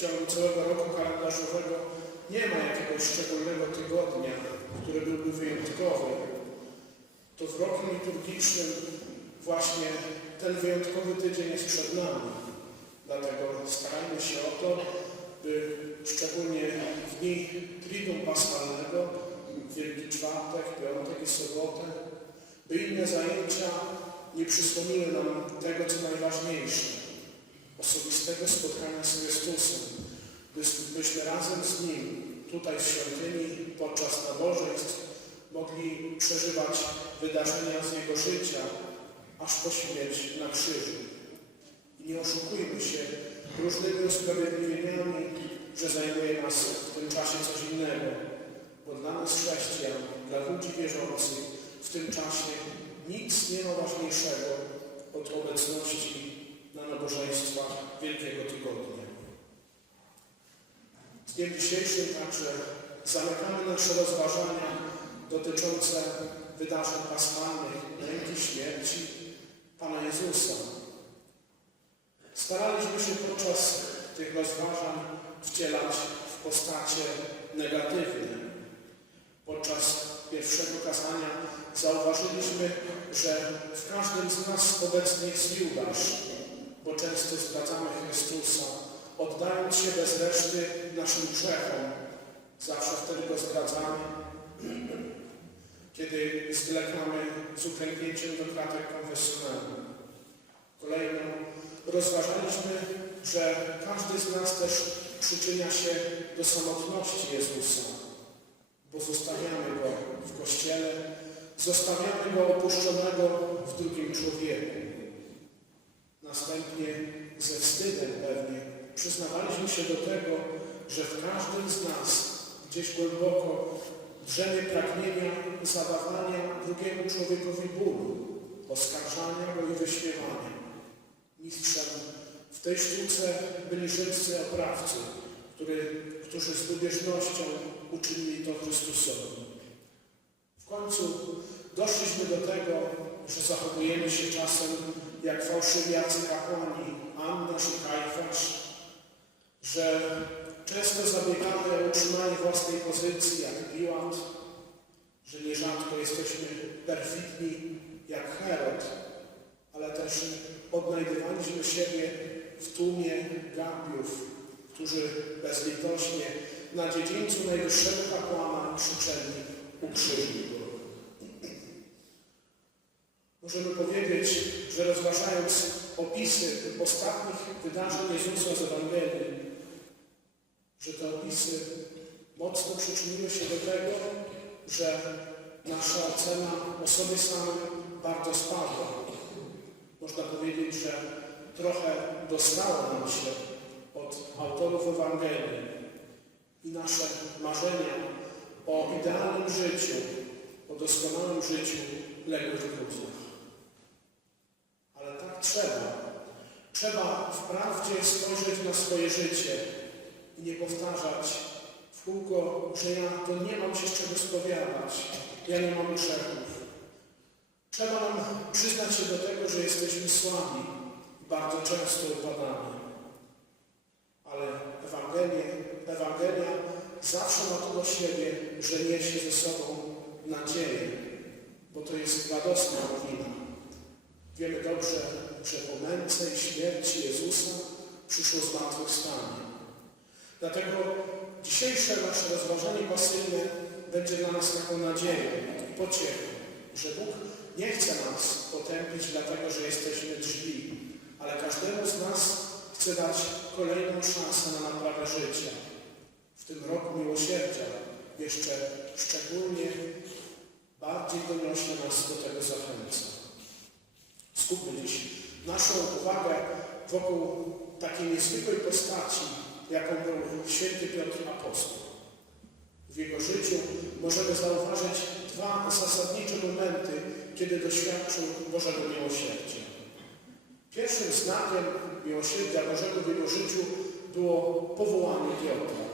w ciągu całego roku kalendarzowego. Nie ma jakiegoś szczególnego tygodnia, który byłby wyjątkowy, to w roku liturgicznym właśnie ten wyjątkowy tydzień jest przed nami. Dlatego starajmy się o to, by szczególnie w dni Triduum Paschalnego, Wielki Czwartek, Piątek i Sobotę, by inne zajęcia nie przysłoniły nam tego, co najważniejsze, osobistego spotkania z Chrystusem, by- byśmy razem z Nim tutaj w świątyni podczas nabożeństw mogli przeżywać wydarzenia z Jego życia, aż po śmierć na krzyżu. I nie oszukujmy się różnymi usprawiedliwieniami, że zajmuje nas w tym czasie coś innego, bo dla nas chrześcijan, dla ludzi wierzących w tym czasie nic nie ma ważniejszego od obecności na nabożeństwach Wielkiego Tygodnia. Z dniem dzisiejszym także zamykamy nasze rozważania dotyczące wydarzeń paschalnych, męki, śmierci Pana Jezusa. Staraliśmy się podczas tych rozważań wcielać w postacie negatywne. Podczas pierwszego kazania zauważyliśmy, że w każdym z nas obecny jest Judasz, bo często zdradzamy Chrystusa, oddając się bez reszty naszym grzechom. Zawsze wtedy go zdradzamy, kiedy zwlekamy z uklęknięciem do kratek konfesjonalnych. Kolejno rozważaliśmy, że każdy z nas też przyczynia się do samotności Jezusa, bo zostawiamy Go w Kościele, zostawiamy Go opuszczonego w drugim człowieku. Następnie ze wstydem pewnie przyznawaliśmy się do tego, że w każdym z nas gdzieś głęboko drzemie pragnienia zadawania drugiemu człowiekowi bólu, oskarżania go i wyśmiewania. Mistrzem w tej sztuce byli rzymscy oprawcy, który, którzy z lubieżnością uczynili to Chrystusowi. W końcu doszliśmy do tego, że zachowujemy się czasem jak fałszywi arcykapłani Anna czy Kajfasz, że często zabiegamy o utrzymanie własnej pozycji jak Piłat, że nierzadko jesteśmy perfidni jak Herod, ale też odnajdywaliśmy siebie w tłumie gabiów, którzy bezlitośnie na dziedzińcu najwyższego kapłana krzyczeli ukrzyżuj go. Możemy powiedzieć, że rozważając opisy ostatnich wydarzeń Jezusa z Ewangelii, że te opisy mocno przyczyniły się do tego, że nasza ocena o sobie samym bardzo spadła. Można powiedzieć, że trochę dostało nam się od autorów Ewangelii i nasze marzenia o idealnym życiu, o doskonałym życiu legły w gruzach. Trzeba. Trzeba wprawdzie spojrzeć na swoje życie i nie powtarzać w kółko, że ja to nie mam się z czego spowiadać, ja nie mam grzechów. Trzeba nam przyznać się do tego, że jesteśmy słabi i bardzo często upadamy. Ale Ewangelia, Ewangelia zawsze ma to do siebie, że niesie ze sobą nadzieję, bo to jest radosna nowina. Wiemy dobrze, że po męce i śmierci Jezusa przyszło zmartwychwstanie. Dlatego dzisiejsze nasze rozważanie pasyjne będzie dla nas taką nadzieją i pociechą, że Bóg nie chce nas potępić dlatego, że jesteśmy drzwi, ale każdemu z nas chce dać kolejną szansę na naprawę życia. W tym roku miłosierdzia jeszcze szczególnie bardziej doniośnie nas do tego zachęca. Skupmy dziś naszą uwagę wokół takiej niezwykłej postaci, jaką był święty Piotr Apostoł. W jego życiu możemy zauważyć dwa zasadnicze momenty, kiedy doświadczył Bożego miłosierdzia. Pierwszym znakiem miłosierdzia Bożego w jego życiu było powołanie Piotra.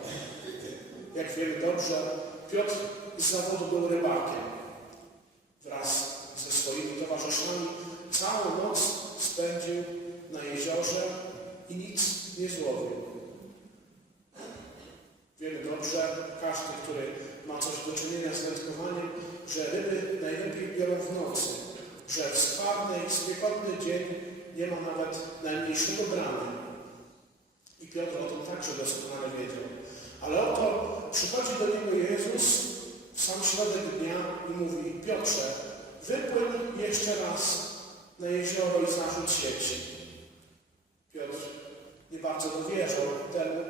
Jak wiemy dobrze, Piotr z zawodu był rybakiem. Wraz ze swoimi towarzyszami całą noc spędził na jeziorze i nic nie złowił. Wiemy dobrze, każdy, który ma coś do czynienia z wędkowaniem, że ryby najlepiej biorą w nocy, że w skwarny i spiekotny dzień nie ma nawet najmniejszego brania. I Piotr o tym także doskonale wiedział. Ale oto przychodzi do niego Jezus w sam środek dnia i mówi, Piotrze, wypłyń jeszcze raz na jezioro i zarzuć sieci. Piotr nie bardzo dowierzał temu,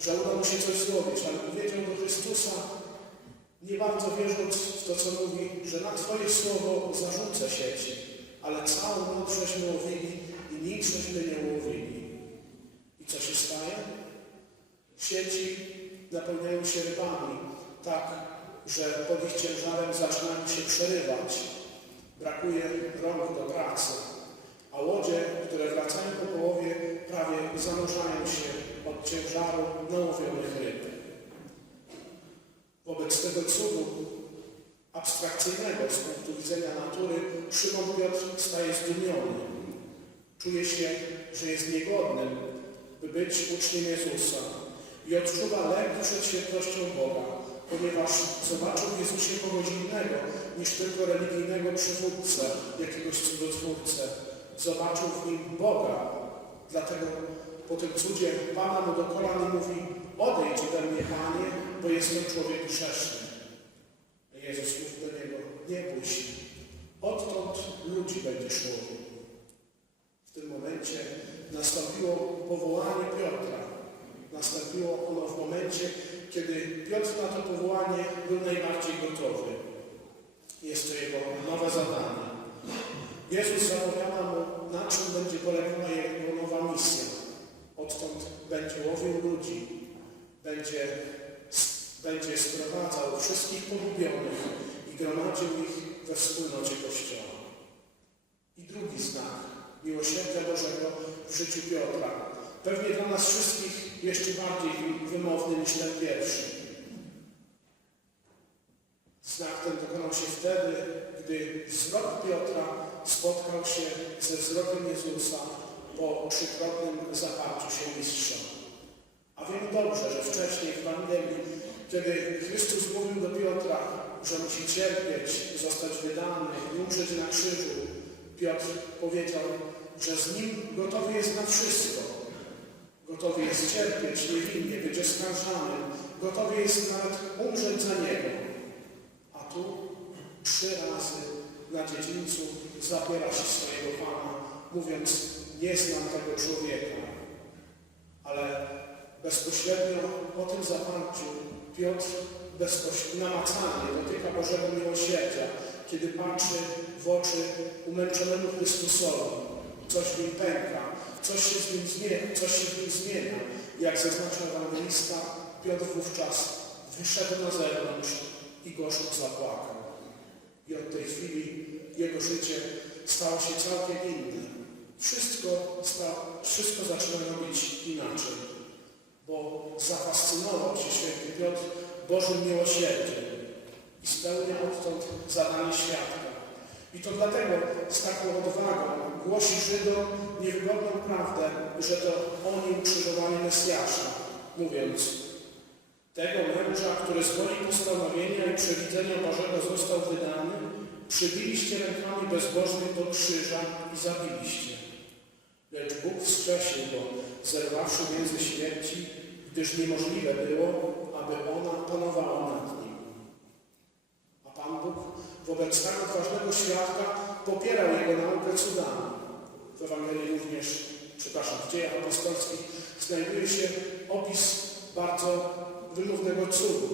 że uda mu się coś złowić, ale powiedział do Chrystusa, nie bardzo wierząc w to, co mówi, że na Twoje słowo zarzucę sieci, ale całą noc żeśmy łowili i nic żeśmy nie ułowili. I co się staje? Sieci napełniają się rybami, tak, że pod ich ciężarem zaczynają się przerywać. Brakuje rąk do pracy, a łodzie, które wracają po połowie, prawie zanurzają się ciężaru nałowionych ryb. Wobec tego cudu abstrakcyjnego z punktu widzenia natury, Szymon Piotr staje zdumiony. Czuje się, że jest niegodnym, by być uczniem Jezusa i odczuwa lęk przed świętością Boga, ponieważ zobaczył w Jezusie kogoś innego niż tylko religijnego przywódcę, jakiegoś cudotwórcę. Zobaczył w nim Boga. Dlatego po tym cudzie Pana mu do kolan mówi odejdź ode mnie, Panie, bo jestem człowiek grzeszny. Jezus mówi do niego, nie bój się, odtąd ludzi będziesz łowił. W tym momencie nastąpiło powołanie Piotra. Nastąpiło ono w momencie, kiedy Piotr na to powołanie był najbardziej gotowy. Jest to jego nowe zadanie. Jezus zapowiada mu, na czym będzie polegała jego będzie łowił ludzi, będzie, będzie sprowadzał wszystkich pogubionych i gromadził ich we wspólnocie Kościoła. I drugi znak miłosierdzia Bożego w życiu Piotra. Pewnie dla nas wszystkich jeszcze bardziej wymowny niż ten pierwszy. Znak ten dokonał się wtedy, gdy wzrok Piotra spotkał się ze wzrokiem Jezusa po trzykrotnym zaparciu się mistrza. A wiemy dobrze, że wcześniej w Ewangelii, kiedy Chrystus mówił do Piotra, że musi cierpieć, zostać wydany i umrzeć na krzyżu, Piotr powiedział, że z nim gotowy jest na wszystko. Gotowy jest cierpieć niewinnie, być oskarżanym, gotowy jest nawet umrzeć za niego. A tu trzy razy na dziedzińcu zabiera się swojego Pana, mówiąc, nie znam tego człowieka. Ale bezpośrednio po tym zaparciu Piotr bezpośrednio namacalnie dotyka Bożego miłosierdzia, kiedy patrzy w oczy umęczonemu Chrystusowi. Coś w nim pęka, coś się z nim zmienia, coś się w nim zmienia. Jak zaznacza ewangelista, Piotr wówczas wyszedł na zewnątrz i gorzko zapłakał. I od tej chwili jego życie stało się całkiem inne. Wszystko, wszystko zaczyna robić inaczej, bo zafascynował się święty Piotr Bożym miłosierdziem i spełnia odtąd zadanie świadka. I to dlatego z taką odwagą głosi Żydom niewygodną prawdę, że to oni ukrzyżowali Mesjasza, mówiąc tego męża, który z woli postanowienia i przewidzenia Bożego został wydany, przybiliście rękami bezbożnych do krzyża i zabiliście. Lecz Bóg wskrzesił go, zerwawszy między śmierci, gdyż niemożliwe było, aby ona panowała nad nim. A Pan Bóg wobec tak odważnego świadka popierał jego naukę cudami. W Ewangelii również, przepraszam, w dziejach apostolskich znajduje się opis bardzo wymównego cudu.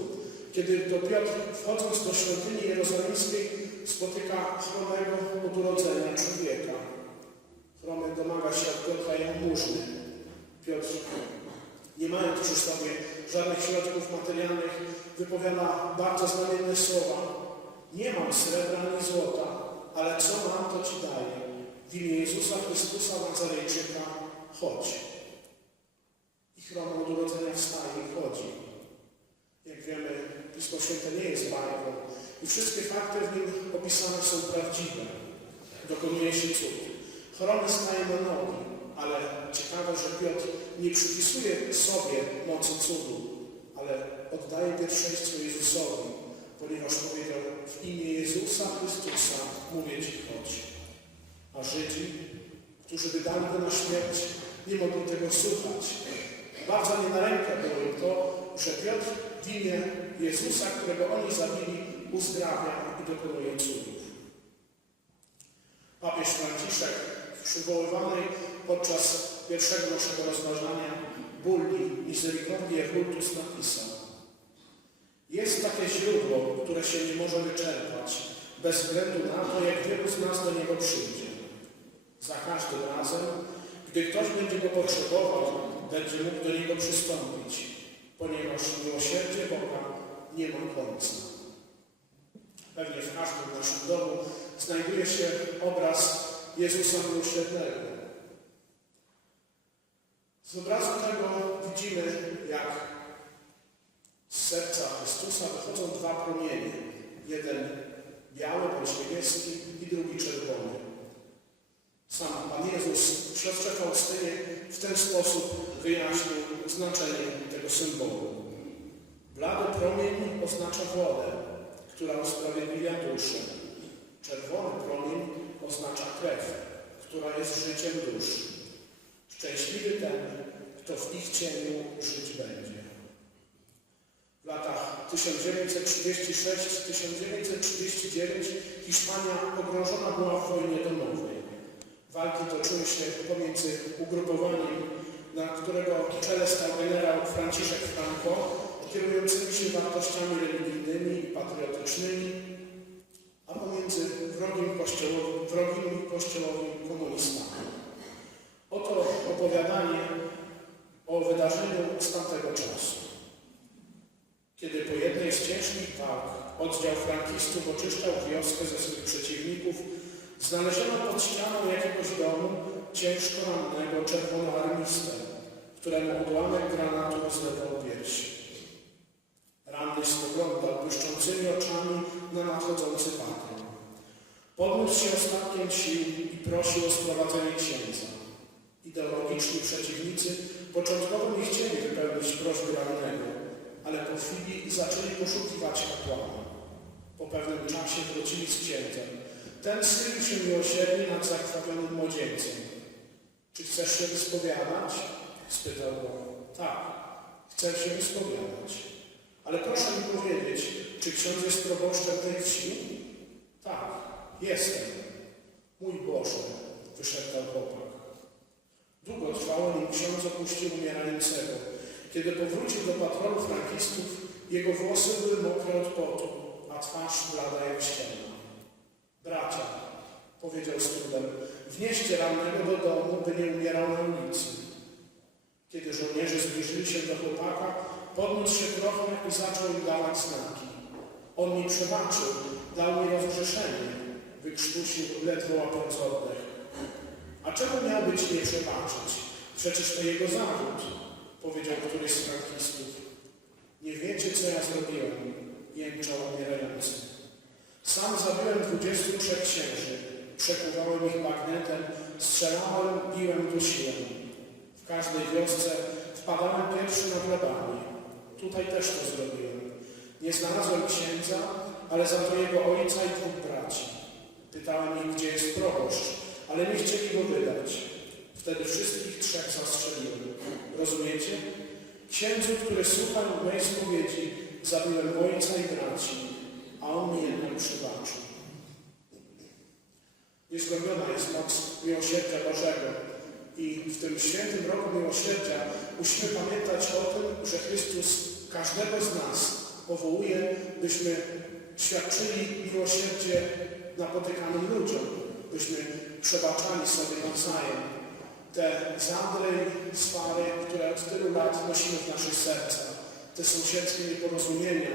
Kiedy to Piotr, wchodząc do świątyni jerozolimskiej, spotyka chromego od urodzenia człowieka. Chromy domaga się od Piotra jałmużny. Piotr, nie mając przy sobie żadnych środków materialnych, wypowiada bardzo znamienne słowa. Nie mam srebra ani złota, ale co mam, to Ci daję. W imię Jezusa Chrystusa Nazarejczyka chodź. I chromy od urodzenia wstaje i chodzi. Jak wiemy, Pismo Święte nie jest bajką i wszystkie fakty w nim opisane są prawdziwe. dokonuje się cud. Choroby staje na nogi, ale ciekawe, że Piotr nie przypisuje sobie mocy cudu, ale oddaje pierwszeństwo Jezusowi, ponieważ powiedział w imię Jezusa Chrystusa mówię Ci chodź. A Żydzi, którzy wydali go na śmierć, nie mogli tego słuchać. Bardzo nie na rękę było im to, że Piotr w imię Jezusa, którego oni zabili, uzdrawia i dokonuje cudów. Papież Franciszek przywoływanej podczas pierwszego naszego rozważania bulli Misericordiae Vultus napisał Jest takie źródło, które się nie może wyczerpać, bez względu na to, jak wielu z nas do niego przyjdzie. Za każdym razem, gdy ktoś będzie go potrzebował, będzie mógł do niego przystąpić, ponieważ miłosierdzie Boga nie ma końca. Pewnie w każdym naszym domu znajduje się obraz Jezusa Miłosiernego. Z obrazu tego widzimy, jak z serca Chrystusa wychodzą dwa promienie. Jeden biały bądź niebieski i drugi czerwony. Sam Pan Jezus w siostrze Faustynie w ten sposób wyjaśnił znaczenie tego symbolu. Blady promień oznacza wodę, która usprawiedliwia duszę. Czerwony promień oznacza krew, która jest życiem dusz. Szczęśliwy ten, kto w ich cieniu żyć będzie. W latach 1936-1939 Hiszpania pogrążona była w wojnie domowej. Walki toczyły się pomiędzy ugrupowaniem, na którego czele stał generał Franciszek Franco, kierującymi się wartościami religijnymi i patriotycznymi, a pomiędzy wrogim kościołowym, wrogimi kościołowymi komunistami. Oto opowiadanie o wydarzeniu z tamtego czasu. Kiedy po jednej z ciężkich walk oddział frankistów oczyszczał wioskę ze swych przeciwników, znaleziono pod ścianą jakiegoś domu ciężko rannego czerwonoarmistę, któremu odłamek granatu rozlewał Podniósł się ostatkiem sił i prosił o sprowadzenie księdza. Ideologiczni przeciwnicy początkowo nie chcieli wypełnić prośby rannego, ale po chwili zaczęli poszukiwać kapłana. Po pewnym czasie wrócili z księdzem. Ten schylił się miłosiernie nad zakrwawionym młodzieńcem. Czy chcesz się wyspowiadać? spytał go. Tak, chcę się wyspowiadać. Ale proszę mi powiedzieć, czy ksiądz jest proboszczem tej wsi? Tak, jestem. Mój Boże, wyszeptał chłopak. Długo trwało, nim ksiądz opuścił umierającego. Kiedy powrócił do patrolu frankistów, jego włosy były mokre od potu, a twarz blada jak ściana. Bracia, powiedział z trudem, wnieście rannego do domu, by nie umierał na ulicy. Kiedy żołnierze zbliżyli się do chłopaka, podniósł się trochę i zaczął im dawać znaki. On mi przebaczył, dał mi rozgrzeszenie, wykrztusił ledwo łapiąc oddech. A czemu miałby ci nie przebaczyć? Przecież to jego zawód, powiedział któryś z frankistów. Nie wiecie, co ja zrobiłem, jęczał umierający. Sam zabiłem 23 księży, przekuwałem ich magnetem, strzelałem, biłem, dusiłem. W każdej wiosce wpadałem pierwszy na plebanie. Tutaj też to zrobiłem. Nie znalazłem księdza, ale za to jego ojca i dwóch braci. Pytałem ich, gdzie jest proboszcz, ale nie chcieli go wydać. Wtedy wszystkich trzech zastrzeliłem. Rozumiecie? Księdzu, który słuchał mojej spowiedzi, zabiłem ojca i braci, a on mi jednak przebaczył. Niezgłębiona jest moc miłosierdzia Bożego i w tym świętym roku miłosierdzia musimy pamiętać o tym, że Chrystus każdego z nas powołuje, byśmy świadczyli miłosierdzie napotykanym ludziom, byśmy przebaczali sobie nawzajem te zadry i swary, które od tylu lat nosimy w naszych sercach, te sąsiedzkie nieporozumienia,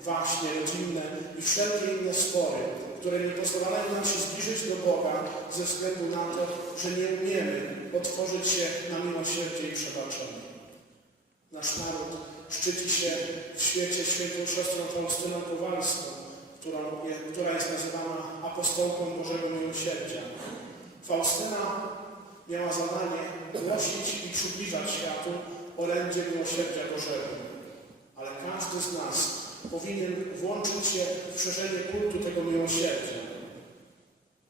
właśnie rodzinne i wszelkie inne spory, które nie pozwalają nam się zbliżyć do Boga ze względu na to, że nie umiemy otworzyć się na miłosierdzie i przebaczenie. Nasz naród szczyci się w świecie świętą siostrą Faustyną Kowalską, którą, je- która jest nazywana apostołką Bożego Miłosierdzia. Faustyna miała zadanie głosić i przybliżać światu orędzie miłosierdzia Bożego. Ale każdy z nas powinien włączyć się w szerzenie kultu tego miłosierdzia.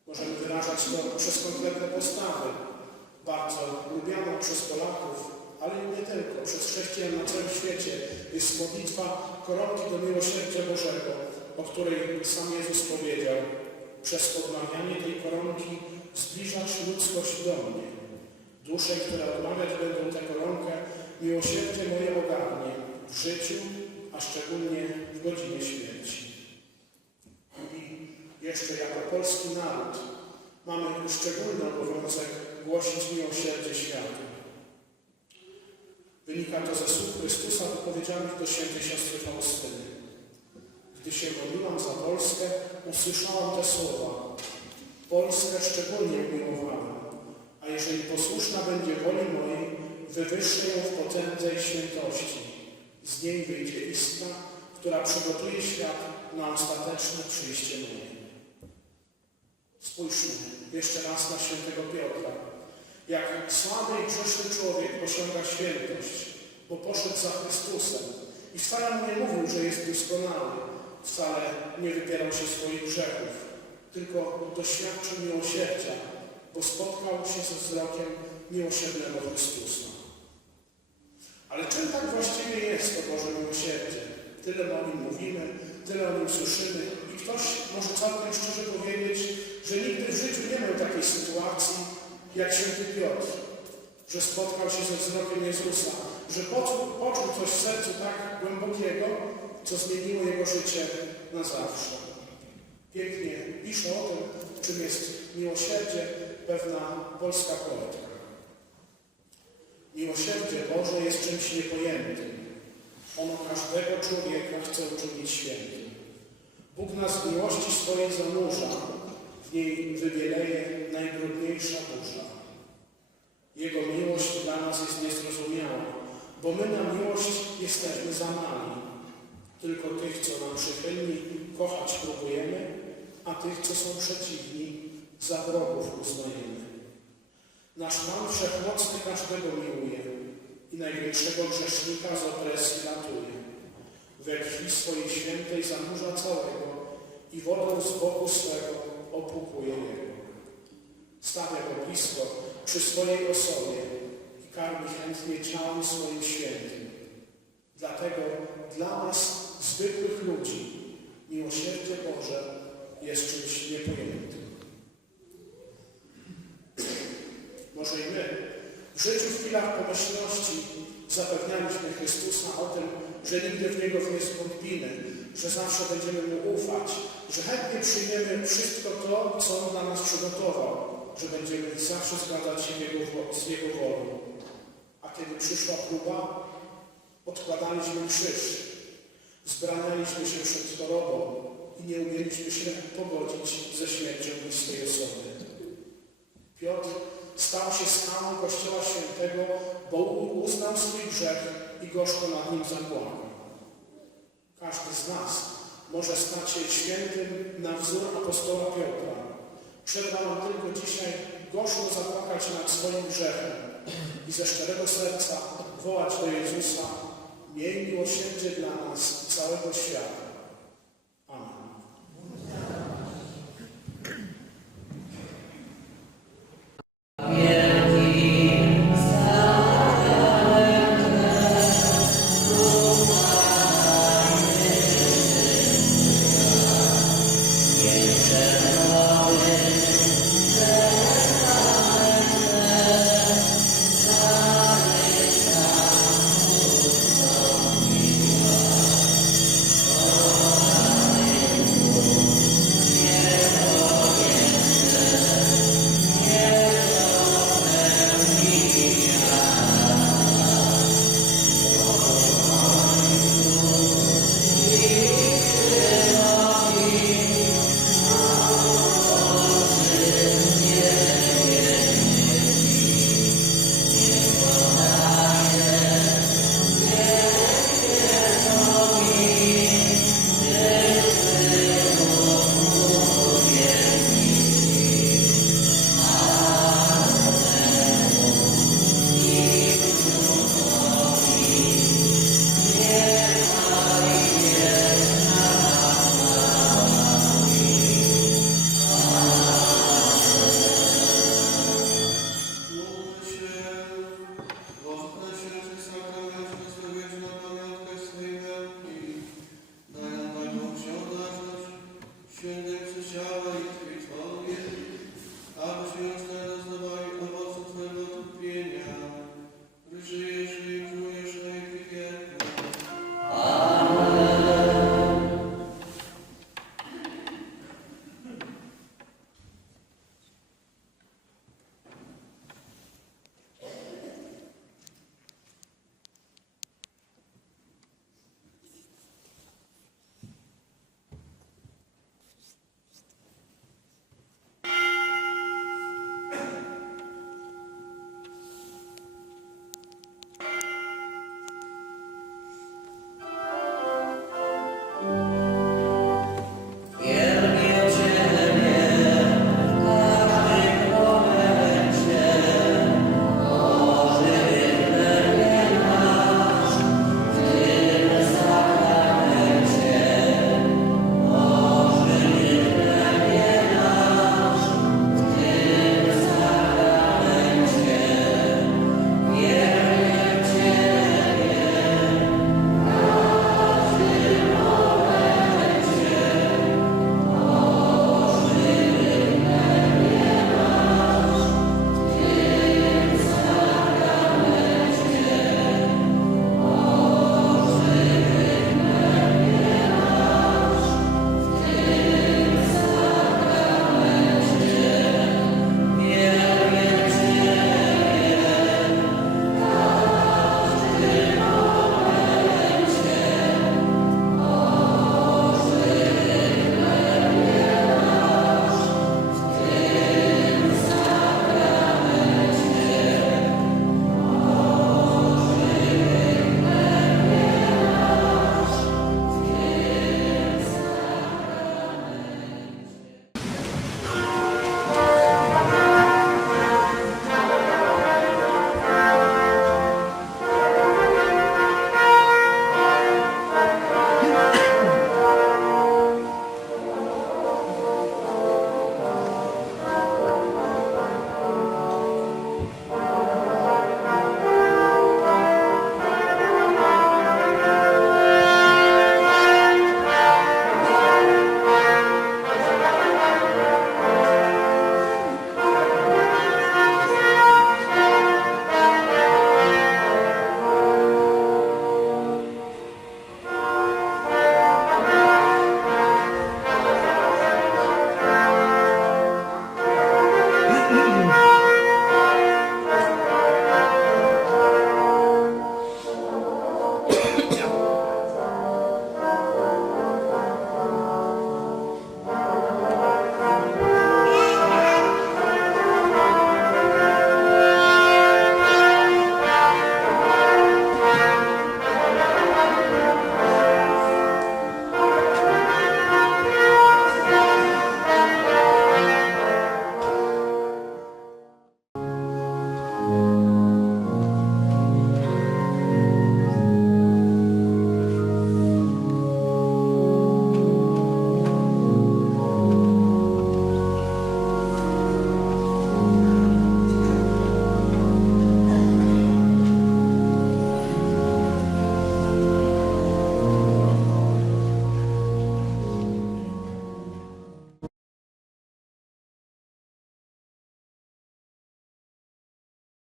Możemy wyrażać to przez konkretne postawy, bardzo lubianą przez Polaków, ale nie tylko, przez chrześcijan na całym świecie jest modlitwa koronki do miłosierdzia Bożego, o której sam Jezus powiedział. Przez odmawianie tej koronki zbliżasz ludzkość do mnie. Dusze, które odmawiać będą tę koronkę, miłosierdzie moje ogarnie w życiu, a szczególnie w godzinie śmierci. I jeszcze jako polski naród mamy szczególny obowiązek głosić miłosierdzie światu. Wynika to ze słów Chrystusa wypowiedzianych do świętej siostry Faustyny. Gdy się modliłam za Polskę, usłyszałam te słowa. Polskę szczególnie umiłowałem, a jeżeli posłuszna będzie woli mojej, wywyższę ją w potędze świętości. Z niej wyjdzie iskra, która przygotuje świat na ostateczne przyjście moje. Spójrzmy jeszcze raz na świętego Piotra. Jak słaby i grzeszny człowiek osiąga świętość, bo poszedł za Chrystusem i wcale mu nie mówił, że jest doskonały, wcale nie wypierał się swoich grzechów, tylko doświadczył miłosierdzia, bo spotkał się ze wzrokiem miłosiernego Chrystusa. Ale czym tak właściwie jest to Boże miłosierdzie? Tyle o nim mówimy, tyle o nim słyszymy i ktoś może całkiem szczerze powiedzieć, że nigdy w życiu nie miał takiej sytuacji jak święty Piotr, że spotkał się ze wzrokiem Jezusa, że poczuł, poczuł coś w sercu tak głębokiego, co zmieniło jego życie na zawsze. Pięknie pisze o tym, czym jest miłosierdzie pewna polska poetka. Miłosierdzie Boże jest czymś niepojętym. Ono każdego człowieka chce uczynić świętym. Bóg nas w miłości swojej zanurza, w niej wybieleje najbrudniejsza burza. Jego miłość dla nas jest niezrozumiała, bo my na miłość jesteśmy za mali. Tylko tych, co nam przychylni, kochać próbujemy, a tych, co są przeciwni, za wrogów uznajemy. Nasz Pan Wszechmocny każdego miłuje i największego grzesznika z opresji ratuje. We krwi swojej świętej zanurza całego i wodą z boku swego opłukuje Jego. Stawia Go blisko przy swojej osobie i karmi chętnie ciałem swoim świętym. Dlatego dla nas, zwykłych ludzi, miłosierdzie Boże jest czymś niepojętym. Może i my w życiu w chwilach pomyślności zapewnialiśmy Chrystusa o tym, że nigdy w Niego nie zwątpimy, że zawsze będziemy Mu ufać, że chętnie przyjmiemy wszystko to, co On dla nas przygotował, że będziemy zawsze zgadzać się z Jego wolą. A kiedy przyszła próba, odkładaliśmy krzyż, zbranialiśmy się przed chorobą i nie umieliśmy się pogodzić ze śmiercią bliskiej osoby. Piotr stał się skałą Kościoła Świętego, bo uznał swój grzech i gorzko nad nim zapłakał. Każdy z nas może stać się świętym na wzór apostoła Piotra. Trzeba nam tylko dzisiaj gorzko zapłakać nad swoim grzechem i ze szczerego serca wołać do Jezusa, miej miłosierdzie dla nas i całego świata.